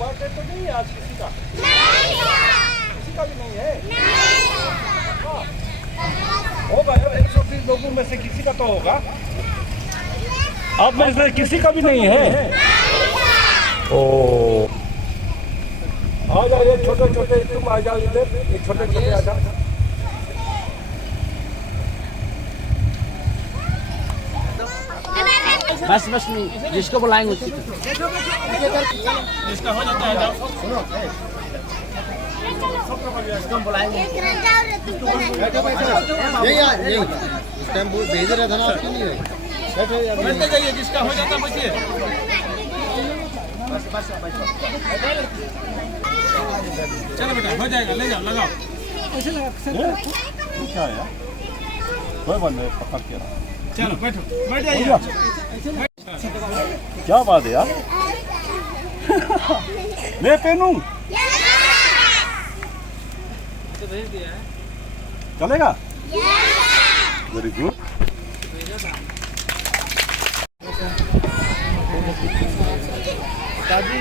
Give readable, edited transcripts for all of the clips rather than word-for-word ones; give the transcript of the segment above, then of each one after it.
Birthday तो नहीं है आज किसी का? किसी का भी नहीं है? हाँ। होगा यार, 120 लोगों में से किसी का तो होगा। आप में से किसी का भी नहीं है? ओ, आ जाओ ये छोटे छोटे, तुम आ जाओ इधर, ये छोटे छोटे आ जाओ। बस बस जिसको बुलाएंगे उसी को। इसका हो जाता है। सुनो, जिसको बुलाएंगे ये इस टाइम भेज रहा था ना, आपकी नहीं है। बैठते जाइए, जिसका हो जाता है बचिए। चलो बेटा, हो जाएगा, ले जाओ, लगाओ। ऐसे लगा क्या है यार, कोई बंद है पकड़ के। चलो बैठो, बैठ जाइए। क्या बात है यार। मैं पहनूं? चलेगा? Very good. दादी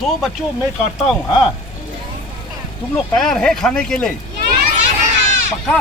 तो बच्चों मैं काटता हूँ। हाँ, तुम लोग तैयार है खाने के लिए? पक्का?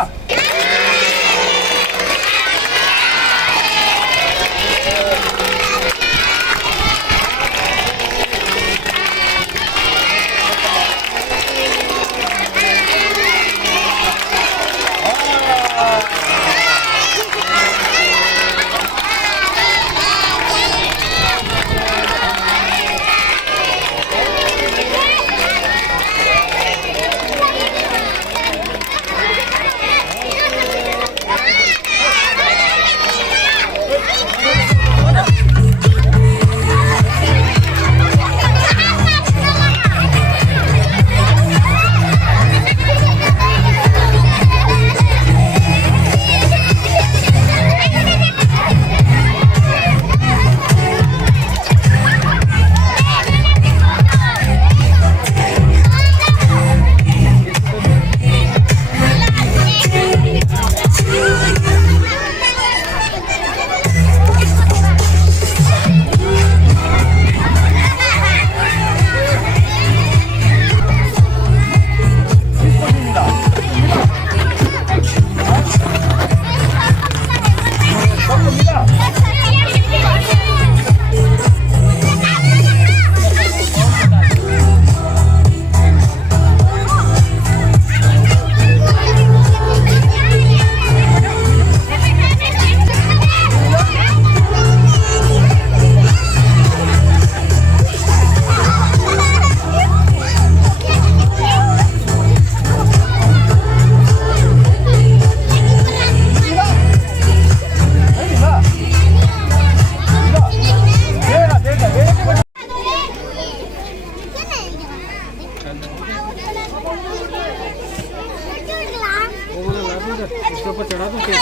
इसके ऊपर चढ़ा दूं क्या?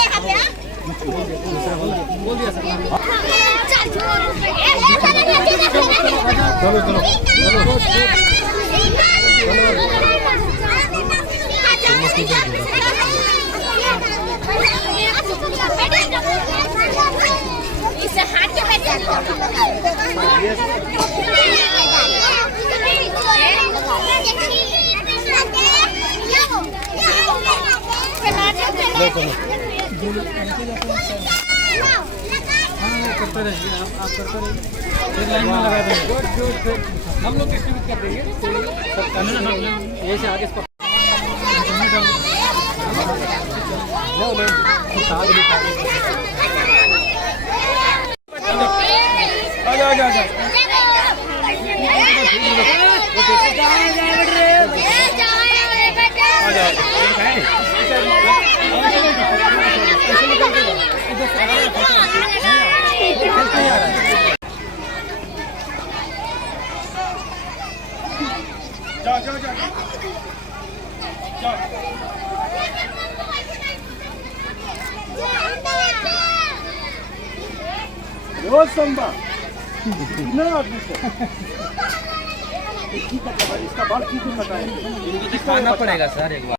बोल दिया सर। चलो चलो इससे हाथ के बैठ करते रहेंगे, आप करते रहिए, एक लाइन में लगा देंगे। हम लोग डिस्ट्रीब्यूट कर देंगे, ये से आगे आजा आजा आजा जा जा जा जा रोज संभा कितना आदमी से इसका बाल ठीक है दिखाना पड़ेगा सर एक बार।